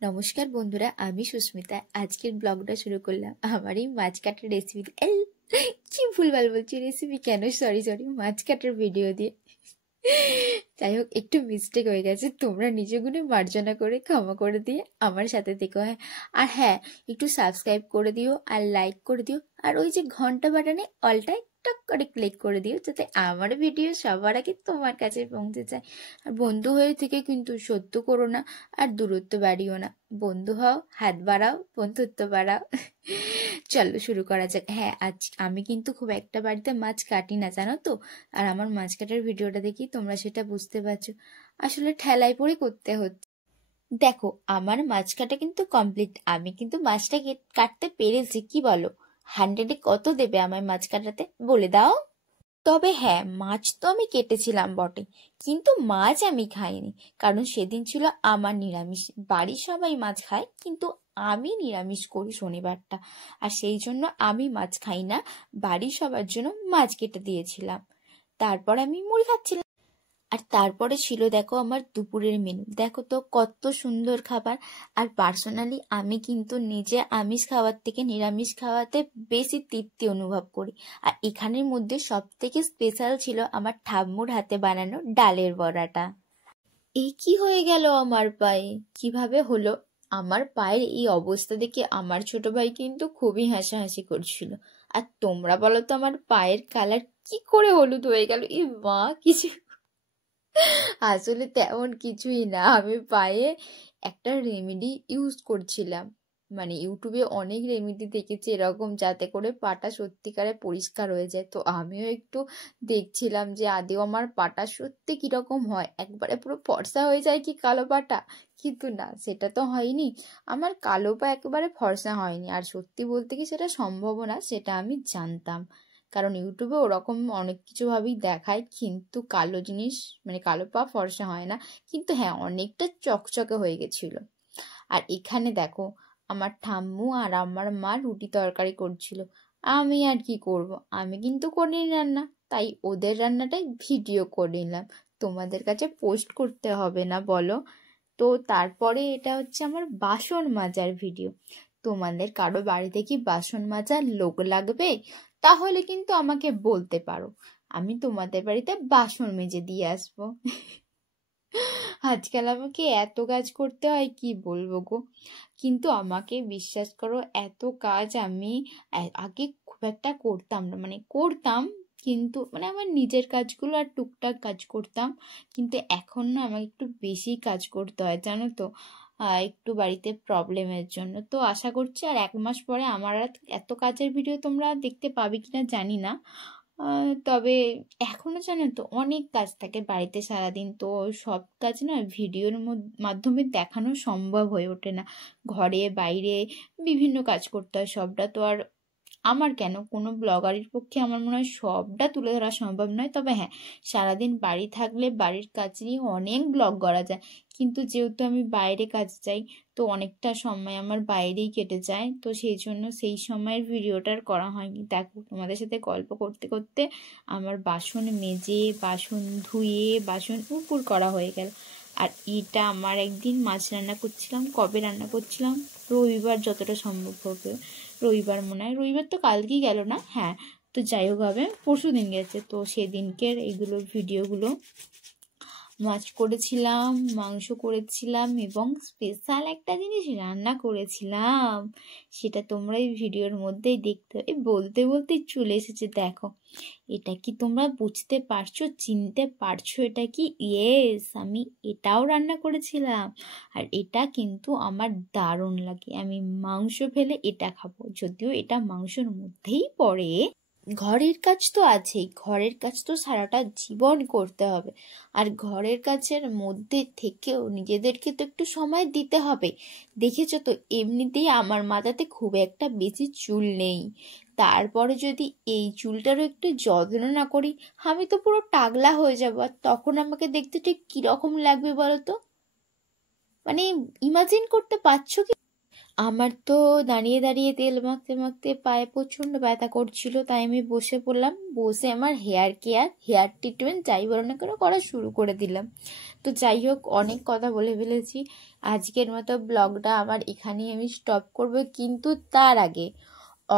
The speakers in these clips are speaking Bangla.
নমস্কার বন্ধুরা, আমি সুস্মিতা। আজকের ব্লগটা শুরু করলাম আমার এই মাছ কাটার রেসিপি। কি ভুলভাল বলছি, রেসিপি কেন, সরি মাছ কাটার ভিডিও দিয়ে। যাই হোক, একটু মিস্টেক হয়ে গেছে, তোমরা নিজে গুণে মার্জনা করে ক্ষমা করে দিয়ে আমার সাথে থেকো। আর হ্যাঁ, একটু সাবস্ক্রাইব করে দিও আর লাইক করে দিও, আর ওই যে ঘন্টা বাটনে অলটাই টক করে ক্লিক করে দিও, যাতে আমার ভিডিও সবার আগে তোমার কাছে পৌঁছে যায়। আর বন্ধু হয়ে থেকে কিন্তু সত্য করো না, আর দূরত্ব বাড়িও না। বন্ধু হও, হাত বাড়াও, বন্ধুত্ব বাড়াও। চলো শুরু করা যাক। হ্যাঁ, আজ আমি কিন্তু খুব একটা বাড়িতে মাছ কাটি না, জানো তো। আর আমার মাছ কাটার ভিডিওটা দেখি তোমরা সেটা বুঝতে পারছো, আসলে ঠেলাই পড়ে করতে হচ্ছে। দেখো, আমার মাছ কাটা কিন্তু কমপ্লিট। আমি কিন্তু মাছটা কাটতে পেরেছি, কি বলো? 100-এ কত দেবে আমায় মাছ কাটাতে, বলে দাও। তবে হ্যাঁ, মাছ তো আমি কেটেছিলাম বটে, কিন্তু মাছ আমি খাইনি, কারণ সেদিন ছিল আমার নিরামিষ। বাড়ির সবাই মাছ খায়, কিন্তু আমি নিরামিষ করি শনিবারটা, আর সেই জন্য আমি মাছ খাই না। বাড়ির সবার জন্য মাছ কেটে দিয়েছিলাম, তারপর আমি মুড়ি খাচ্ছিলাম। আর তারপরে ছিল দেখো আমার দুপুরের মেনু, দেখো তো কত সুন্দর খাবার। আর পার্সোনালি আমি কিন্তু নিজে আমিষ খাওয়ার থেকে নিরামিষ খাওয়াতে বেশি তৃপ্তি অনুভব করি। আর এখানের মধ্যে সব থেকে স্পেশাল ছিল আমার ঠাম্মুর হাতে বানানো ডালের বড়াটা। এই কি হয়ে গেল আমার পায়ে, কিভাবে হলো? আমার পায়ের এই অবস্থা দেখে আমার ছোট ভাই কিন্তু খুবই হাসাহাসি করছিল। আর তোমরা বলো তো, আমার পায়ের কালার কি করে হলুদ হয়ে গেল? এ মা, কিছু আসলে তেমন কিছুই না, আমি পায়ে একটা রেমেডি ইউজ করছিলাম। মানে ইউটিউবে অনেক রেমেডি দেখেছি এরকম, যাতে করে পাটা সত্যিকারে পরিষ্কার হয়ে যায়। তো আমিও একটু দেখছিলাম যে আদেও আমার পাটা সত্যি কিরকম হয়, একবারে পুরো ফর্সা হয়ে যায় কি কালো পাটা। কিন্তু না, সেটা তো হয়নি। আমার কালো পা একেবারে ফর্সা হয়নি, আর সত্যি বলতে কি সেটা সম্ভবও না, সেটা আমি জানতাম। কারণ ইউটিউবে ওরকম অনেক কিছু ভাবেই দেখায়, কিন্তু কালো জিনিস মানে কালো পা ফর্সা হয় না। কিন্তু হ্যাঁ, অনেকটা চকচকে হয়ে গেছিল। আর এখানে দেখো, আমার ঠাম্মু আর আমার মা রুটি তরকারি করছিল। আমি আর কি করব, আমি কিন্তু করিনি রান্না, তাই ওদের রান্নাটাই ভিডিও করে নিলাম। তোমাদের কাছে পোস্ট করতে হবে না বলো? তো তারপরে এটা হচ্ছে আমার বাসন মাজার ভিডিও। তোমাদের কারো বাড়িতে কি বাসন মাজার লোক লাগবে? তাহলে কিন্তু আমাকে বলতে পারো, আমি তোমাদের বাড়িতে বাসন মেজে দিয়ে আসবো। আজকাল আমাকে এত কাজ করতে হয়, কি বলবো গো। কিন্তু আমাকে বিশ্বাস করো, এত কাজ আমি আগে খুব একটা করতাম না, মানে করতাম, কিন্তু মানে আমার নিজের কাজগুলো আর টুকটাক কাজ করতাম। কিন্তু এখন না আমাকে একটু বেশি কাজ করতে হয়, জানো তো। একটু বাড়িতে প্রবলেমের জন্য। তো আশা করছি আর 1 মাস পরে আমার আর এত কাজের ভিডিও তোমরা দেখতে পাবে কিনা জানি না। তবে এখনো জানো তো অনেক কাজ থাকে বাড়িতে সারাদিন, তো সব কাজ না ভিডিওর মাধ্যমে দেখানো সম্ভব হয়ে ওঠে না। ঘরে বাইরে বিভিন্ন কাজ করতে হয়, সবটা তো আর আমার কেন, কোনো ব্লগারের পক্ষে আমার মনে হয় সবটা তুলে ধরা সম্ভব নয়। তবে হ্যাঁ, সারাদিন বাড়ি থাকলে বাড়ির কাজ নিয়ে অনেক ব্লগ করা যায়, কিন্তু যেহেতু আমি বাইরে কাজ যাই, তো অনেকটা সময় আমার বাইরেই কেটে যায়, তো সেই জন্য সেই সময়ের ভিডিওটা আর করা হয়নি। দেখো, তোমাদের সাথে গল্প করতে করতে আমার বাসন মেজে, বাসন ধুয়ে, বাসন উপুর করা হয়ে গেল। আর এটা আমার একদিন মাছ রান্না করছিলাম, কবে রান্না করছিলাম, রবিবার যতটা সম্ভব হবে, রবিবার মনে হয়, রবিবার তো কালকেই গেল না, হ্যাঁ। তো যাই হোক, হবে পরশু দিন গেছে, তো সেদিনকের এইগুলোর ভিডিওগুলো। মাছ করেছিলাম, মাংস করেছিলাম, এবং স্পেশাল একটা জিনিস রান্না করেছিলাম, সেটা তোমরা এই ভিডিওর মধ্যেই দেখতে, বলতে বলতে চলে এসেছে। দেখো, এটা কি তোমরা বুঝতে পারছো, চিনতে পারছো এটা কি? ইয়েস, আমি এটাও রান্না করেছিলাম। আর এটা কিন্তু আমার দারুণ লাগে, আমি মাংস ফেলে এটা খাবো, যদিও এটা মাংসের মধ্যেই পড়ে। ঘরের কাজ তো আছেই, ঘরের কাজ তো সারাটা জীবন করতে হবে। আর ঘরের কাজের মধ্যে থেকেও নিজেদেরকে তো একটু সময় দিতে হবে। দেখেছো তো, এমনিতেই আমার মাথাতে খুব একটা বেশি চুল নেই, তারপরে যদি এই চুলটারও একটু যত্ন না করি, আমি তো পুরো টাগলা হয়ে যাবো। আর তখন আমাকে দেখতে ঠিক কিরকম লাগবে বলো তো? মানে ইমাজিন করতে পারছো কি? আমার তো দাঁড়িয়ে দাঁড়িয়ে তেল মাখতে মাখতে পায়ে প্রচন্ড ব্যথা করছিল, তাই আমি বসে পড়লাম, বসে আমার হেয়ার কেয়ার, হেয়ার ট্রিটমেন্ট যাই বলো না কেন করা শুরু করে দিলাম। তো যাই হোক, অনেক কথা বলে ফেলেছি। আজকের মতো ব্লগটা আমার এখানেই আমি স্টপ করব, কিন্তু তার আগে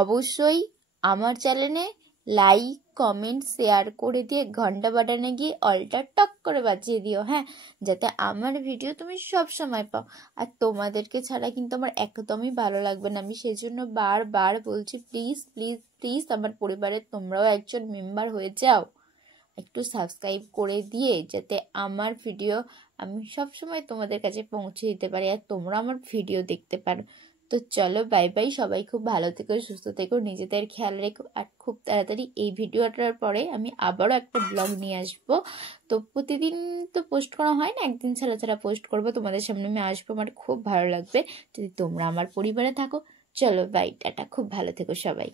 অবশ্যই আমার চ্যানেলে লাইক কমেন্ট শেয়ার করে দিয়ে ঘন্টা বাটনে গিয়ে অলটা টক করে বাজিয়ে দিও, হ্যাঁ, যাতে আমার ভিডিও তুমি সব সময় পাও। আর তোমাদেরকে ছাড়া কিন্তু আমার একদমই ভালো লাগবে না, আমি সেজন্য বারবার বলছি, প্লিজ প্লিজ প্লিজ আমার পরিবারের তোমরাও একজন মেম্বার হয়ে যাও, একটু সাবস্ক্রাইব করে দিয়ে যাতে আমার ভিডিও আমি সব সময় তোমাদের কাছে পৌঁছে দিতে পারি আর তোমরা আমার ভিডিও দেখতে পারো। তো চলো, বাই বাই, সবাই খুব ভালো থেকো, সুস্থ থেকো, নিজেদের খেয়াল রেখো। আর খুব তাড়াতাড়ি এই ভিডিওটার পরে আমি আবারও একটা ব্লগ নিয়ে আসবো। তো প্রতিদিন তো পোস্ট করা হয় না, একদিন ছাড়া ছাড়া পোস্ট করবো, তোমাদের সামনে আমি আসবো, আমার খুব ভালো লাগবে যদি তোমরা আমার পরিবারে থাকো। চলো বাই, টাটা, খুব ভালো থেকো সবাই।